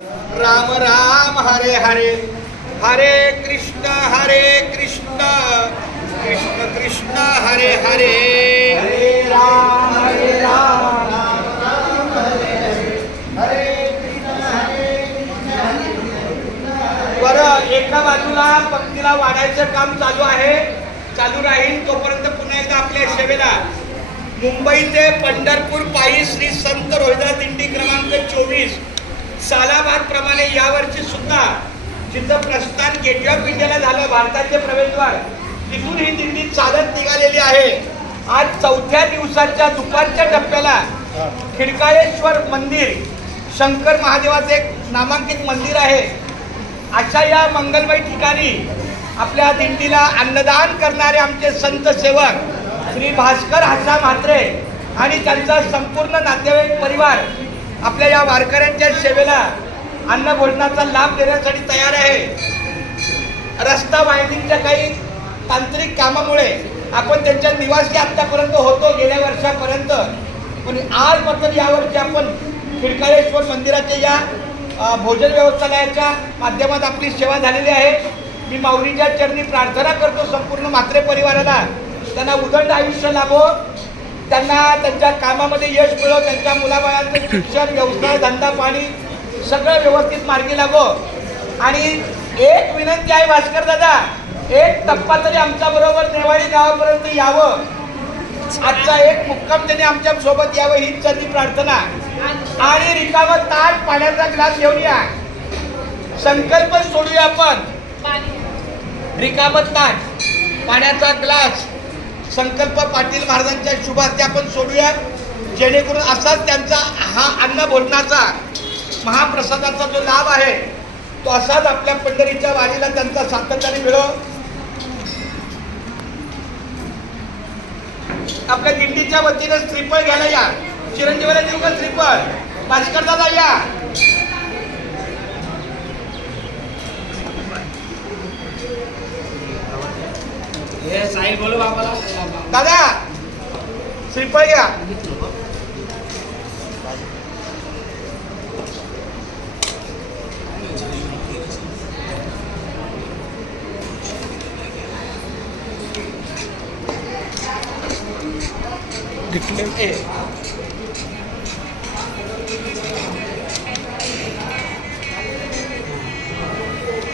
राम राम हरे हरे, हरे कृष्ण कृष्ण कृष्ण हरे हरे, हरे राम राम राम हरे हरे, हरे कृष्ण बरं एका बाजूला पंक्तीला वाढायचं काम चालू आहे, चालू राहील तोपर्यंत पुन्हा एकदा आपल्या सेवेला मुंबई ते पंढरपूर पायी श्री संत रोहिदास दिंडी क्रमांक 24 सालाबाद प्रमाणे यावर्षी सुद्धा जिथं प्रस्थान गेटवे ऑफ इंडियाला झालं, भारताचे प्रवेशद्वार, तिथून ही दिंडी चालत निघालेली आहे. आज चौथ्या दिवसाच्या दुपारच्या टप्प्याला खिडकाळेश्वर मंदिर, शंकर महादेवाचे एक नामांकित मंदिर आहे. अशा या मंगलमय ठिकाणी आपल्या दिंडीला अन्नदान करणारे आमचे संत सेवक श्री भास्कर हसा म्हात्रे आणि त्यांचा संपूर्ण नातेवाईक परिवार आपल्या या वारकऱ्यांच्या सेवेला अन्न भोजनाचा लाभ देण्यासाठी तयार आहे. रस्ता वायडिंगच्या काही तांत्रिक कामामुळे आपण त्यांच्या निवासी आतापर्यंत होतो गेल्या वर्षापर्यंत, पण आज मात्र यावर्षी आपण खिडकाळेश्वर मंदिराच्या या भोजन व्यवस्थालयाच्या माध्यमात आपली सेवा झालेली आहे. मी माऊलीच्या चरणी प्रार्थना करतो संपूर्ण म्हात्रे परिवाराला, त्यांना उदंड आयुष्य लाभो, त्यांना त्यांच्या कामामध्ये यश मिळो, त्यांच्या मुलाबाळांचं शिक्षण, व्यवसाय, धंदा पाणी सगळं व्यवस्थित मार्गी लागो. आणि एक विनंती आहे भास्कर दादा, एक टप्पा तरी आमच्या बरोबर नेवाळी गावापर्यंत यावं, आजचा एक मुक्काम त्यांनी आमच्या सोबत यावं हीच त्यांची प्रार्थना. आणि रिकामं ताट पाण्याचा ग्लास घेऊन या, संकल्प सोडूया आपण. रिकामं ताट पाण्याचा ग्लास संकल्प पाटील महाराजांच्या शुभास्ते आपण सोडूया, जेणेकरून असाच त्यांचा हा अन्न भोजनाचा महाप्रसादाचा जो लाभ आहे तो असाच आपल्या पंढरीच्या वारीला त्यांचा सातत्याने मिळो. आपल्या दिंडीच्या वतीनं श्रीफळ घ्यायला या, चिरंजीवाला देऊ का श्रीफळ? भास्कर दादा या. साई बोलो बाबाला. दादा श्रीफळ घ्या. दिखले